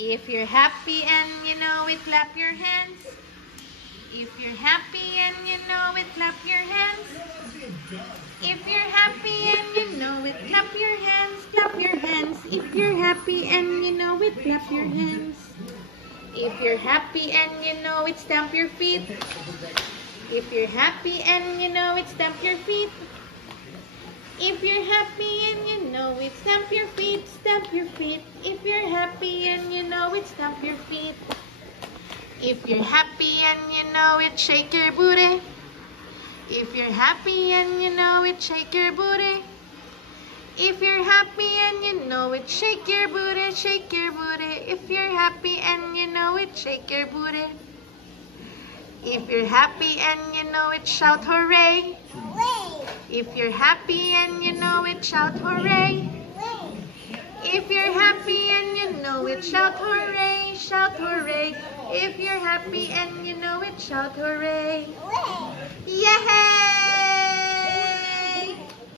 If you're happy and you know it, clap your hands. If you're happy and you know it, clap your hands. If you're happy and you know it, clap your hands, clap your hands. If you're happy and you know it, clap your hands. If you're happy and you know it, stamp your feet. If you're happy and you know it, stamp your feet. If you're happy and you know it, stamp your feet, stamp your feet. If you're happy and you know it, stamp your feet. If you're happy and you know it, shake your booty. If you're happy and you know it, shake your booty. If you're happy and you know it, shake your booty, shake your booty. If you're happy and you know it, shake your booty. If you're happy and you know it, shout hooray. If you're happy and you know it, shout hooray. If you're happy and you know it, shout hooray, shout hooray. If you're happy and you know it, shout hooray. Yeah!